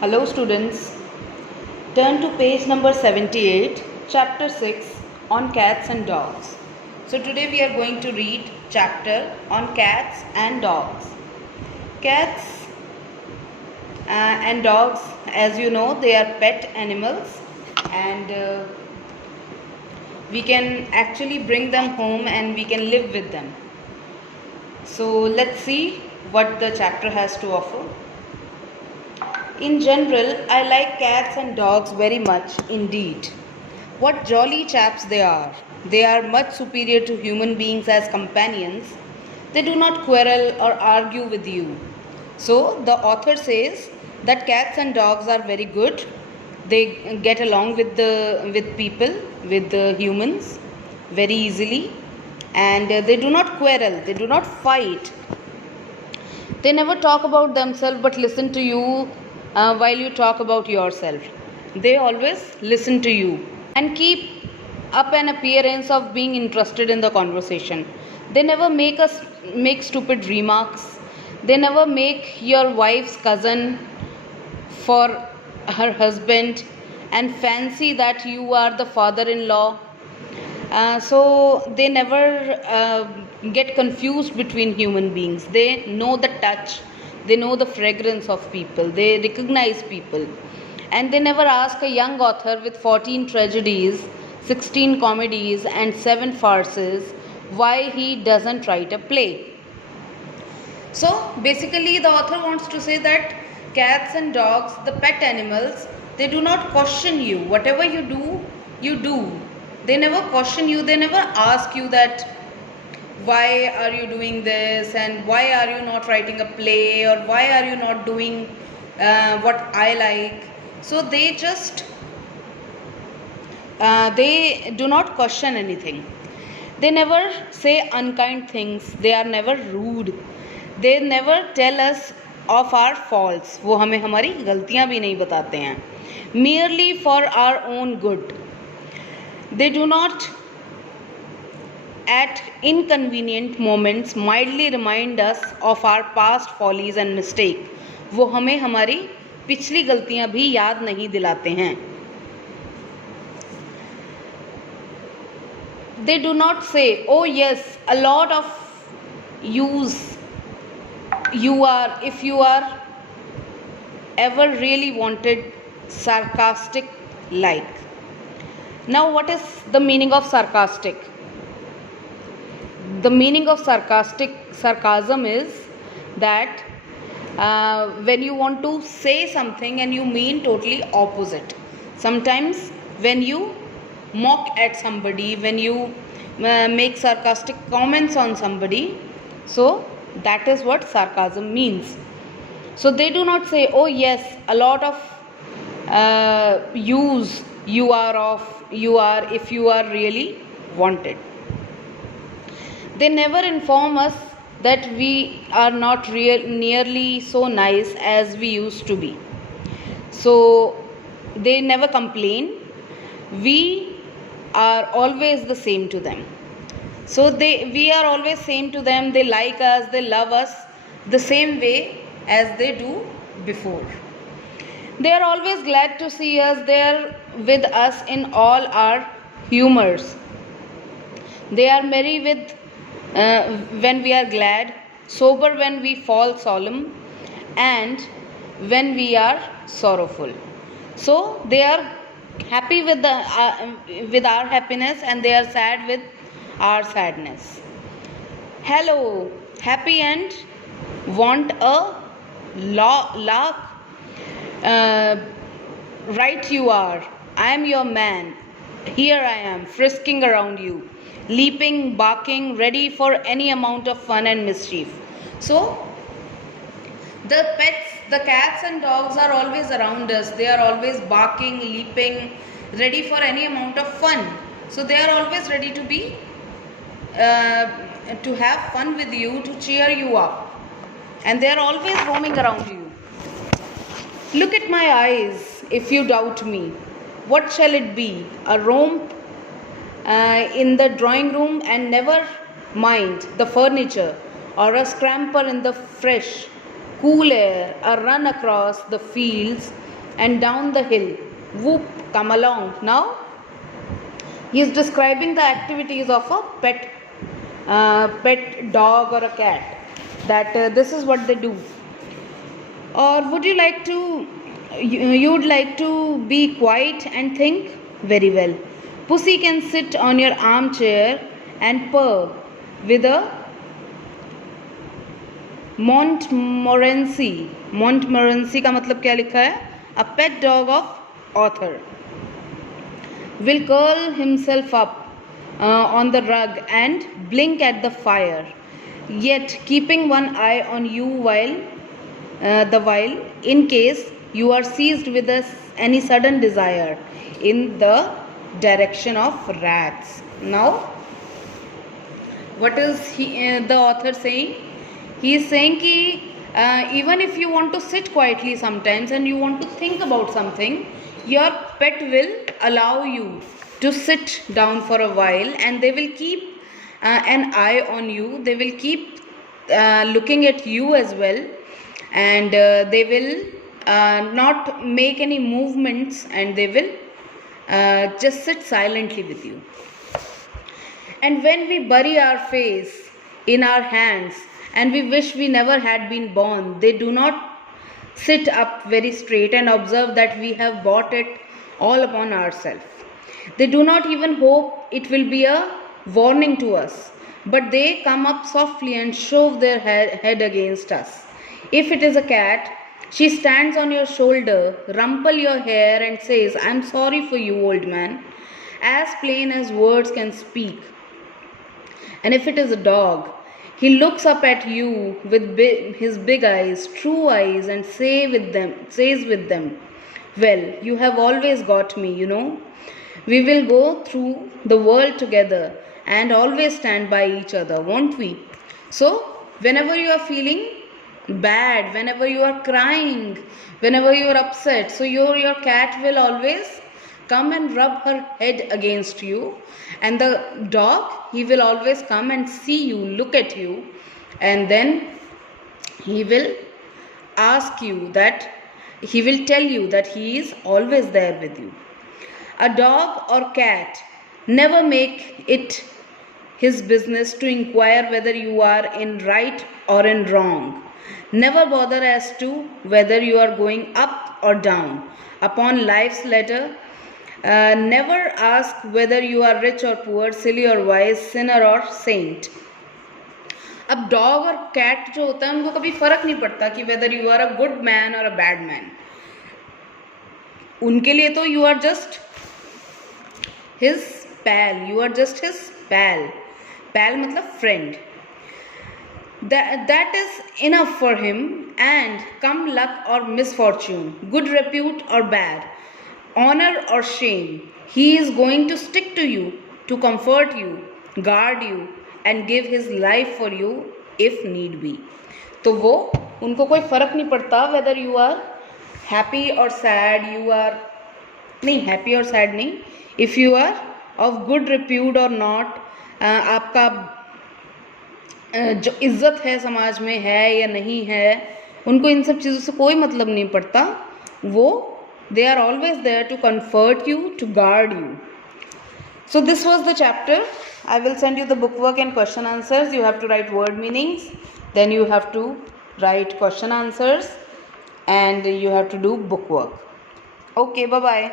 Hello students, turn to page number 78, chapter 6 on cats and dogs. So today we are going to read chapter on cats and dogs. Cats and dogs, as you know, they are pet animals and we can actually bring them home and we can live with them. So let's see what the chapter has to offer. In general, I like cats and dogs very much indeed. What jolly chaps they are! They are much superior to human beings as companions. They do not quarrel or argue with you. So, the author says that cats and dogs are very good. They get along with people, with the humans very easily, and they do not quarrel, they do not fight. They never talk about themselves but listen to you while you talk about yourself. They always listen to you and keep up an appearance of being interested in the conversation. They never make stupid remarks. They never make your wife's cousin for her husband and fancy that you are the father-in-law. So they never get confused between human beings. They know the touch, they know the fragrance of people, they recognize people, and they never ask a young author with 14 tragedies, 16 comedies, and 7 farces why he doesn't write a play. So basically, the author wants to say that cats and dogs, the pet animals, they do not question you. Whatever you do, you do. They never question you, they never ask you that why are you doing this and why are you not writing a play or why are you not doing what I like. So they just they do not question anything. They never say unkind things, they are never rude, they never tell us of our faults. वो हमें हमारी गलतियां भी नहीं बताते हैं. Merely for our own good. They do not at inconvenient moments mildly remind us of our past follies and mistake. वो हमें हमारी पिछली गलतियां भी याद नहीं दिलाते हैं. They do not say, oh yes, a lot of use you are if you are ever really wanted sarcastic like. Now what is the meaning of sarcastic? The meaning of sarcasm is that when you want to say something and you mean totally opposite. Sometimes when you mock at somebody, when you make sarcastic comments on somebody, so that is what sarcasm means. So they do not say, oh yes, a lot of use you are if you are really wanted. They never inform us that we are not nearly so nice as we used to be. So they never complain. We are always the same to them. So we are always same to them. They like us, they love us the same way as they do before. They are always glad to see us. They are with us in all our humors. They are merry with when we are glad, sober when we fall solemn, and when we are sorrowful. So they are happy with our happiness and they are sad with our sadness. Hello, happy and want a lark. Right you are. I am your man. Here I am, frisking around you, leaping, barking, ready for any amount of fun and mischief. So the pets, the cats and dogs are always around us. They are always barking, leaping, ready for any amount of fun. So they are always ready to be to have fun with you, to cheer you up, and they are always roaming around you. Look at my eyes if you doubt me. What shall it be? A romp in the drawing room and never mind the furniture, or a scamper in the fresh, cool air, a run across the fields and down the hill. Whoop, come along. Now he is describing the activities of a pet dog or a cat, that this is what they do. Or would you like to, you would like to be quiet and think? Very well. Pussy can sit on your armchair and purr with a Montmorency का मतलब क्या लिखा है? A pet dog of author will curl himself up on the rug and blink at the fire, yet keeping one eye on you while in case you are seized with any sudden desire in the direction of rats. Now, what is the author saying? He is saying that even if you want to sit quietly sometimes and you want to think about something, your pet will allow you to sit down for a while, and they will keep an eye on you. They will keep looking at you as well, and they will not make any movements, and they will just sit silently with you. And when we bury our face in our hands and we wish we never had been born, they do not sit up very straight and observe that we have brought it all upon ourselves. They do not even hope it will be a warning to us, but they come up softly and shove their head against us. If it is a cat, she stands on your shoulder, rumple your hair and says, "I am sorry for you, old man," as plain as words can speak. And if it is a dog, he looks up at you with his big eyes, true eyes, and says with them, "Well, you have always got me, you know. We will go through the world together and always stand by each other, won't we?" So, whenever you are feeling bad, whenever you are crying, whenever you are upset, so your cat will always come and rub her head against you, and the dog, he will always come and see you, look at you, and then he will ask you that, he will tell you that he is always there with you. A dog or cat never make it his business to inquire whether you are in right or in wrong. Never bother as to whether you are going up or down upon life's ladder. Never ask whether you are rich or poor, silly or wise, sinner or saint. अब dog और cat जो होता है उनको कभी फर्क नहीं पड़ता कि whether you are a good man और अ बैड मैन. उनके लिए तो you are just his pal, you are just his pal. Pal मतलब friend. That is enough for him, and come luck or misfortune, good repute or bad, honor or shame, he is going to stick to you, to comfort you, guard you, and give his life for you if need be. तो वो उनको कोई फ़र्क नहीं पड़ता whether you are happy or sad, you are नहीं happy और sad नहीं, if you are of good repute or not, आपका जो इज़्ज़त है समाज में है या नहीं है, उनको इन सब चीज़ों से कोई मतलब नहीं पड़ता. वो they are always there to comfort you, to guard you. So this was the chapter. I will send you the book work and question answers. You have to write word meanings, then you have to write question answers, and you have to do book work. Okay, bye bye.